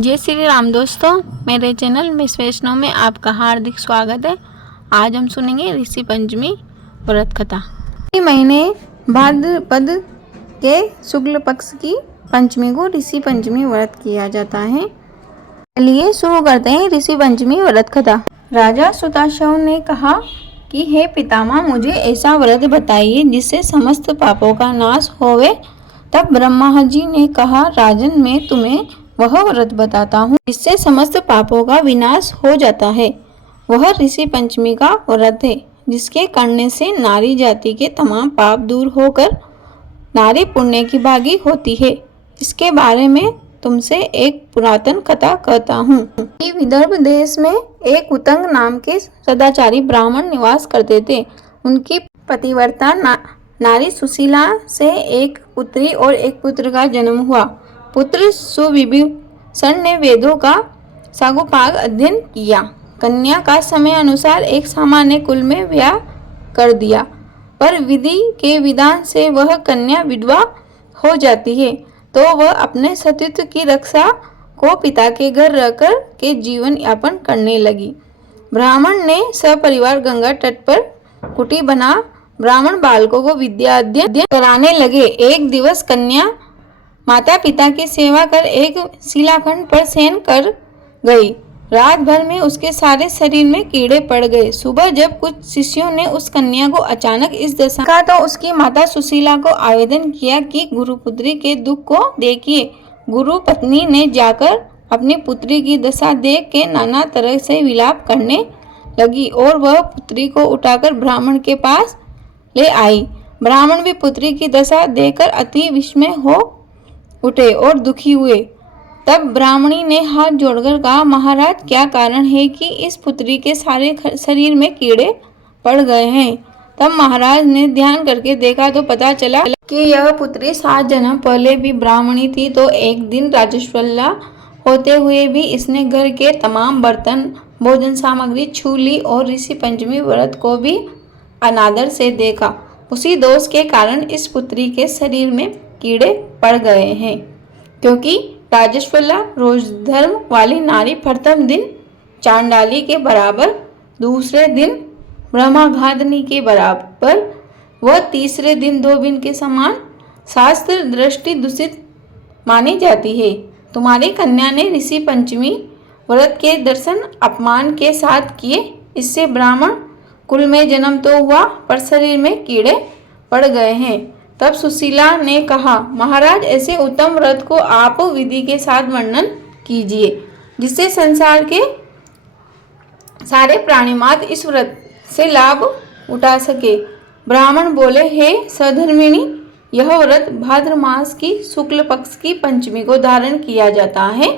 जय श्री राम दोस्तों, मेरे चैनल मिस वैष्णव में आपका हार्दिक स्वागत है। आज हम सुनेंगे ऋषि पंचमी व्रत कथा। महीने भाद्रपद के शुक्ल पक्ष की पंचमी को ऋषि पंचमी व्रत किया जाता है। चलिए शुरू करते हैं ऋषि पंचमी व्रत कथा। राजा सुताशव ने कहा कि हे पितामह, मुझे ऐसा व्रत बताइए जिससे समस्त पापों का नाश होवे। तब ब्रह्मा जी ने कहा, राजन, मैं तुम्हें वह व्रत बताता हूँ जिससे समस्त पापों का विनाश हो जाता है। वह ऋषि पंचमी का व्रत है जिसके करने से नारी जाति के तमाम पाप दूर होकर नारी पुण्य की भागी होती है। इसके बारे में तुमसे एक पुरातन कथा कहता हूँ। विदर्भ देश में एक उतंग नाम के सदाचारी ब्राह्मण निवास करते थे। उनकी पतिव्रता नारी सुशीला से एक पुत्री और एक पुत्र का जन्म हुआ। पुत्र सुविभीषण ने वेदों का सागोपांग अध्ययन किया। कन्या का समय अनुसार एक सामान्य कुल में ब्याह कर दिया, पर विधि के विधान से वह कन्या विधवा हो जाती है, तो वह अपने सतीत्व की रक्षा को पिता के घर रहकर के जीवन यापन करने लगी। ब्राह्मण ने सपरिवार गंगा तट पर कुटी बना ब्राह्मण बालकों को विद्या अध्ययन कराने लगे। एक दिवस कन्या माता पिता की सेवा कर एक शिलाखंड पर शयन कर गई। रात भर में उसके सारे शरीर में कीड़े पड़ गए। सुबह जब कुछ शिष्यों ने उस कन्या को अचानक इस दशा का तो उसकी माता सुशीला को आवेदन किया कि गुरुपुत्री के दुख को देखिए। गुरु पत्नी ने जाकर अपनी पुत्री की दशा देख के नाना तरह से विलाप करने लगी और वह पुत्री को उठाकर ब्राह्मण के पास ले आई। ब्राह्मण भी पुत्री की दशा देखकर अति विस्मय हो उठे और दुखी हुए। तब ब्राह्मणी ने हाथ जोड़कर कहा, महाराज, क्या कारण है कि इस पुत्री के सारे शरीर में कीड़े पड़ गए हैं? तब महाराज ने ध्यान करके देखा तो पता चला कि यह पुत्री 7 जन्म पहले भी ब्राह्मणी थी। तो एक दिन राजस्वला होते हुए भी इसने घर के तमाम बर्तन भोजन सामग्री छू ली और ऋषि पंचमी व्रत को भी अनादर से देखा। उसी दोष के कारण इस पुत्री के शरीर में कीड़े पड़ गए हैं। क्योंकि राजस्वला रोज धर्म वाली नारी प्रथम दिन चांडाली के बराबर, दूसरे दिन ब्रह्मघातनी के बराबर व तीसरे दिन धोबिन के समान शास्त्र दृष्टि दूषित मानी जाती है। तुम्हारी कन्या ने ऋषि पंचमी व्रत के दर्शन अपमान के साथ किए। इससे ब्राह्मण कुल में जन्म तो हुआ पर शरीर में कीड़े पड़ गए हैं। तब सुशीला ने कहा, महाराज, ऐसे उत्तम व्रत को आप विधि के साथ वर्णन कीजिए जिससे संसार के सारे प्राणी मात्र इस व्रत से लाभ उठा सके। ब्राह्मण बोले, हे सधर्मिणी, यह व्रत भाद्र मास की शुक्ल पक्ष की पंचमी को धारण किया जाता है।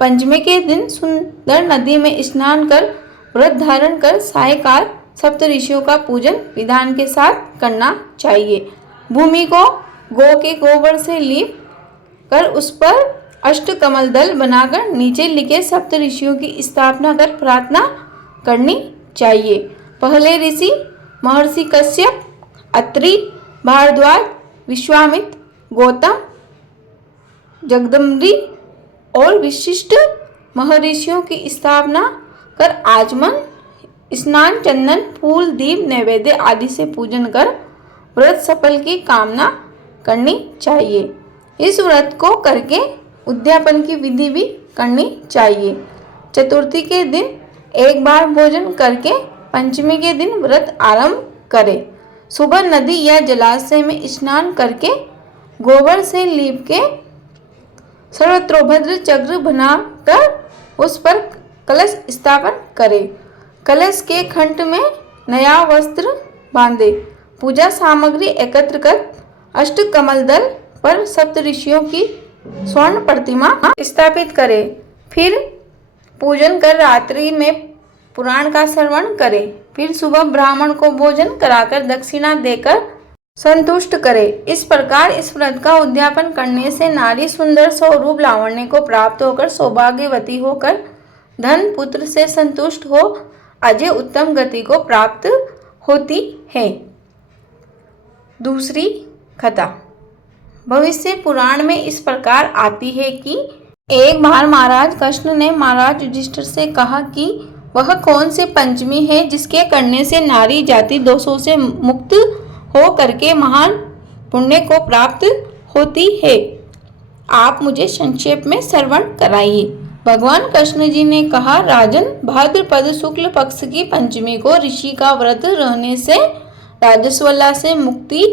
पंचमी के दिन सुंदर नदी में स्नान कर व्रत धारण कर सायकाल सप्त ऋषियों का पूजन विधान के साथ करना चाहिए। भूमि को गौ के गोबर से लीप कर उस पर अष्ट कमल दल बनाकर नीचे लिखे सप्त ऋषियों की स्थापना कर प्रार्थना करनी चाहिए। पहले ऋषि महर्षि कश्यप, अत्रि, भारद्वाज, विश्वामित्र, गौतम, जगदम्बरी और विशिष्ट महर्षियों की स्थापना कर आचमन, स्नान, चंदन, फूल, दीप, नैवेद्य आदि से पूजन कर व्रत सफल की कामना करनी चाहिए। इस व्रत को करके उद्यापन की विधि भी करनी चाहिए। चतुर्थी के दिन एक बार भोजन करके पंचमी के दिन व्रत आरंभ करें। सुबह नदी या जलाशय में स्नान करके गोबर से लीप के सर्वतोभद्र चक्र बनाकर उस पर कलश स्थापन करें। कलश के खंड में नया वस्त्र बांधे। पूजा सामग्री एकत्र कर अष्ट कमल दल पर सप्त ऋषियों की स्वर्ण प्रतिमा स्थापित करें। फिर पूजन कर रात्रि में पुराण का श्रवण करें। फिर सुबह ब्राह्मण को भोजन कराकर दक्षिणा देकर संतुष्ट करें। इस प्रकार इस व्रत का उद्यापन करने से नारी सुंदर स्वरूप लावण्य को प्राप्त होकर सौभाग्यवती होकर धन पुत्र से संतुष्ट हो अजय उत्तम गति को प्राप्त होती है। दूसरी कथा भविष्य पुराण में इस प्रकार आती है कि एक बार महाराज कृष्ण ने महाराज युधिष्ठिर से कहा कि वह कौन सी पंचमी है जिसके करने से नारी जाति दोषों से मुक्त हो करके महान पुण्य को प्राप्त होती है। आप मुझे संक्षेप में श्रवण कराइए। भगवान कृष्ण जी ने कहा, राजन, भाद्रपद शुक्ल पक्ष की पंचमी को ऋषि का व्रत रहने से राजस्वला से मुक्ति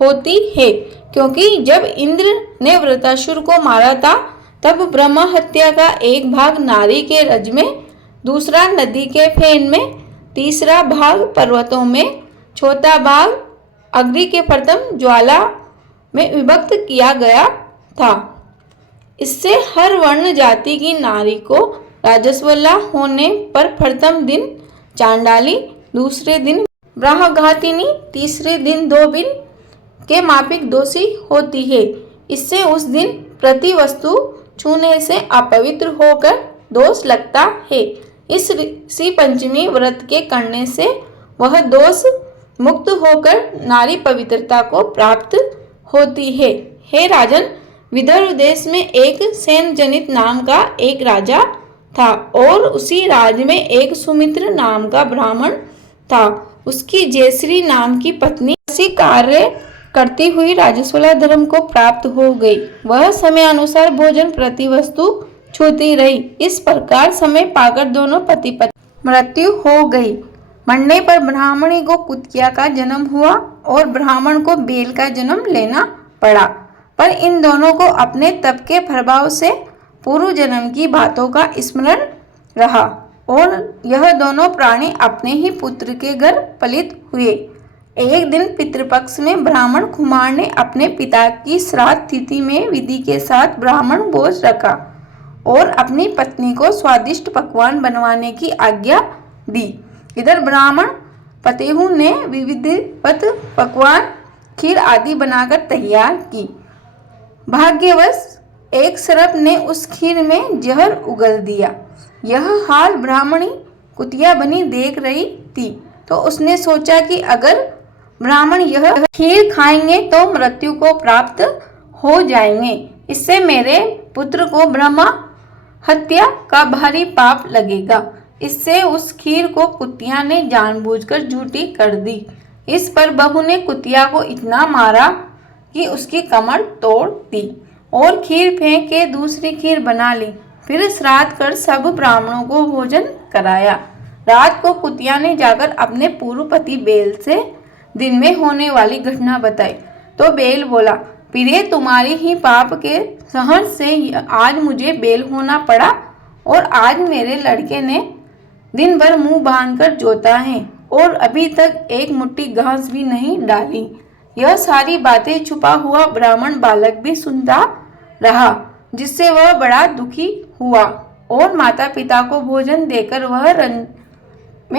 होती है, क्योंकि जब इंद्र ने वृत्रासुर को मारा था तब ब्रह्म हत्या का एक भाग नारी के रज में, दूसरा नदी के फेन में, तीसरा भाग पर्वतों में, चौथा भाग अग्नि के प्रथम ज्वाला में विभक्त किया गया था। इससे हर वर्ण जाति की नारी को राजस्वला होने पर प्रथम दिन चांडाली, दूसरे दिन ब्रह्मघातिनी, तीसरे दिन 2 दिन के मापिक दोषी होती है। इससे उस दिन प्रति वस्तु छूने से अपवित्र होकर दोष लगता है। इस ऋषि पंचमी व्रत के करने से वह दोष मुक्त होकर नारी पवित्रता को प्राप्त होती है। हे राजन, विदर्भ देश में एक सेन जनित नाम का एक राजा था और उसी राज्य में एक सुमित्र नाम का ब्राह्मण था। उसकी जयश्री नाम की पत्नी इसी कार्य करती हुई राजस्वला धर्म को प्राप्त हो गई। वह समय अनुसार भोजन प्रति वस्तु छूती रही। इस प्रकार समय पाकर दोनों पति पत्नी मृत्यु हो गई। मरने पर ब्राह्मणी को कुतिया का जन्म हुआ और ब्राह्मण को बेल का जन्म लेना पड़ा, पर इन दोनों को अपने तप के प्रभाव से पूर्व जन्म की बातों का स्मरण रहा और यह दोनों प्राणी अपने ही पुत्र के घर पलित हुए। एक दिन पितृपक्ष में ब्राह्मण कुमार ने अपने पिता की श्राद्ध तिथि में विधि के साथ ब्राह्मण भोज रखा और अपनी पत्नी को स्वादिष्ट पकवान बनवाने की आज्ञा दी। इधर ब्राह्मण पतेहु ने विधिवत पकवान, खीर आदि बनाकर तैयार की। भाग्यवश एक सर्प ने उस खीर में जहर उगल दिया। यह हाल ब्राह्मणी कुतिया बनी देख रही थी, तो उसने सोचा कि अगर ब्राह्मण यह खीर खाएंगे तो मृत्यु को प्राप्त हो जाएंगे। इससे मेरे पुत्र को ब्रह्म हत्या का भारी पाप लगेगा। इससे उस खीर को कुतिया ने जानबूझकर झूठी कर दी। इस पर बहू ने कुतिया को इतना मारा कि उसकी कमर तोड़ दी और खीर फेंक के दूसरी खीर बना ली। फिर श्राद्ध कर सब ब्राह्मणों को भोजन कराया। रात को कुतिया ने जाकर अपने पूर्व पति बेल से दिन में होने वाली घटना बताई, तो बेल बोला, प्रिय, तुम्हारी ही पाप के सहर से आज मुझे बेल होना पड़ा और आज मेरे लड़के ने दिन भर मुंह बांधकर जोता है और अभी तक एक मुट्ठी घास भी नहीं डाली। यह सारी बातें छुपा हुआ ब्राह्मण बालक भी सुनता रहा, जिससे वह बड़ा दुखी हुआ और माता पिता को भोजन देकर वह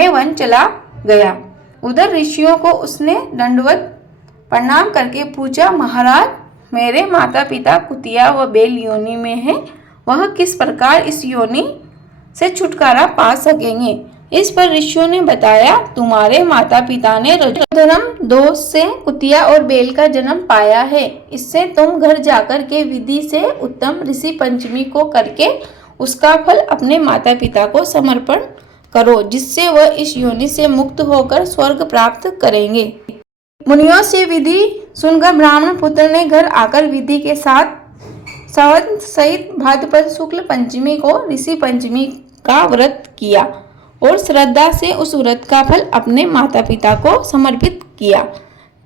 वन चला गया। उधर ऋषियों को उसने दंडवत प्रणाम करके पूछा, महाराज, मेरे माता पिता कुतिया व बेल योनि में हैं, वह किस प्रकार इस योनि से छुटकारा पा सकेंगे? इस पर ऋषियों ने बताया, तुम्हारे माता पिता ने रजोधर्म दोष से कुतिया और बेल का जन्म पाया है। इससे तुम घर जाकर के विधि से उत्तम ऋषि पंचमी को करके उसका फल अपने माता पिता को समर्पण करो, जिससे वह इस योनि से मुक्त होकर स्वर्ग प्राप्त करेंगे। मुनियों से विधि सुनकर ब्राह्मण पुत्र ने घर आकर विधि के साथ संवत सहित भाद्रपद शुक्ल पंचमी को ऋषि पंचमी का व्रत किया और श्रद्धा से उस व्रत का फल अपने माता पिता को समर्पित किया,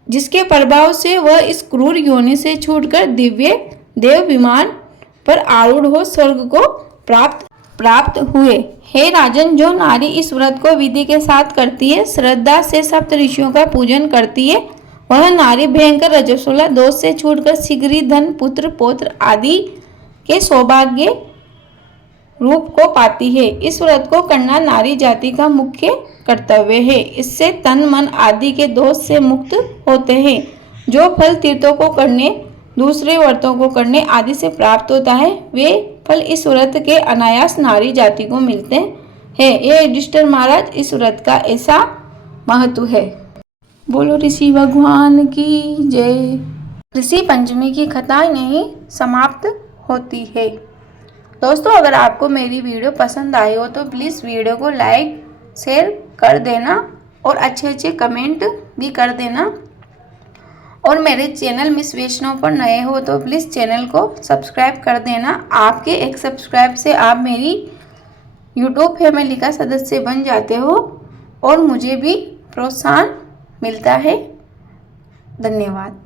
जिसके प्रभाव से वह इस क्रूर योनि से छूटकर दिव्य देव विमान पर आरूढ़ हो स्वर्ग को प्राप्त हुए। हे राजन, जो नारी इस व्रत को विधि के साथ करती है, श्रद्धा से सप्त ऋषियों का पूजन करती है, वह नारी भयंकर रजस्वला दोष से छूटकर शीघ्र ही धन, पुत्र, पौत्र आदि के सौभाग्य रूप को पाती है। इस व्रत को करना नारी जाति का मुख्य कर्तव्य है। इससे तन, मन आदि के दोष से मुक्त होते हैं। जो फल तीर्थों को करने, दूसरे व्रतों को करने आदि से प्राप्त होता है, वे फल इस व्रत के अनायास नारी जाति को मिलते हैं। ये युधिष्ठिर महाराज, इस व्रत का ऐसा महत्व है। बोलो ऋषि भगवान की जय। ऋषि पंचमी की कथा नहीं समाप्त होती है। दोस्तों अगर आपको मेरी वीडियो पसंद आई हो तो प्लीज़ वीडियो को लाइक शेयर कर देना और अच्छे कमेंट भी कर देना। और मेरे चैनल मिस वैष्णव पर नए हो तो प्लीज़ चैनल को सब्सक्राइब कर देना। आपके एक सब्सक्राइब से आप मेरी यूट्यूब फैमिली का सदस्य बन जाते हो और मुझे भी प्रोत्साहन मिलता है। धन्यवाद।